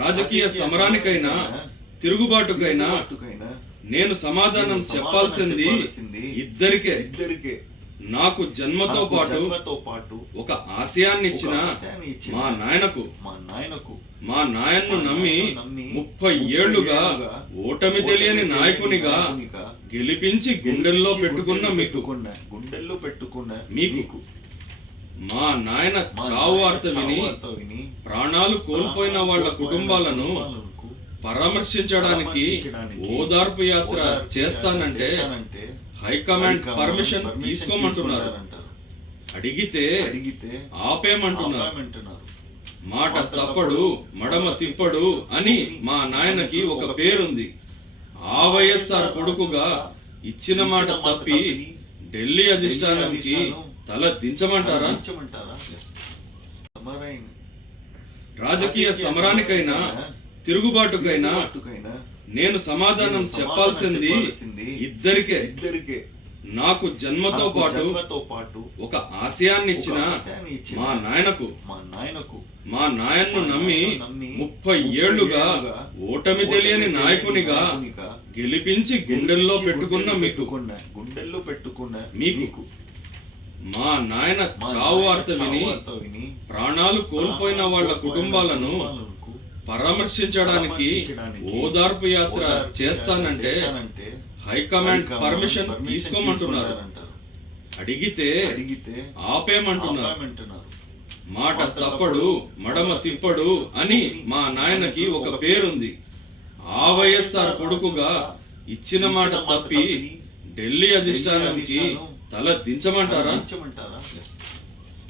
రాజకీయ సమరానికైనా తిరుగుబాటుకైనా నేను సమాధానం చెప్పాల్సింది ఇద్దరికే. నాకు జన్మతో పాటు ఒక ఆశయాన్ని ఇచ్చిన మా నాయన్ను నమ్మి 30 ఏళ్లుగా ఓటమి తెలియని నాయకునిగా గెలిపించి గుండెల్లో పెట్టుకున్న మీకు మా నాయన చావు వార్త విని ప్రాణాలు కోల్పోయిన వాళ్ళ కుటుంబాలను పరామర్శించడానికి ఓదార్పు యాత్ర చేస్తానంటే హైకమాండ్ పర్మిషన్ తీసుకోమంటున్నారు. అడిగితే ఆపేమంటున్నారు. మాట తప్పడు మడమ తిప్పడు అని మా నాయనకి ఒక పేరుంది. ఆ వైఎస్ఆర్ కొడుకుగా ఇచ్చిన మాట తప్పి ఢిల్లీ అధిష్టానానికి తల దించమంటారా? రాజకీయ సమరానికైనా తిరుగుబాటుకైనా నేను సమాధానం చెప్పాల్సింది ఇద్దరికే. నాకు జన్మతో పాటు ఒక ఆశయాన్ని ఇచ్చిన మా నాయన్ను నమ్మి 30 ఏళ్లుగా ఓటమి తెలియని నాయకునిగా గెలిపించి గుండెల్లో పెట్టుకున్న మీకు మా నాయన చావు వార్త విని ప్రాణాలు కోల్పోయిన వాళ్ళ కుటుంబాలను పరామర్శించడానికి ఓదార్పు యాత్ర చేస్తానంటే హైకమాండ్ పర్మిషన్ తీసుకోమంటున్నారు. అడిగితే ఆపేమంటున్నారు. మాట తప్పడు మడమ తిప్పడు అని మా నాయనకి ఒక పేరుంది. ఆ వైఎస్ఆర్ కొడుకుగా ఇచ్చిన మాట తప్పి ఢిల్లీ అధిష్టానానికి తల దించమంటారా?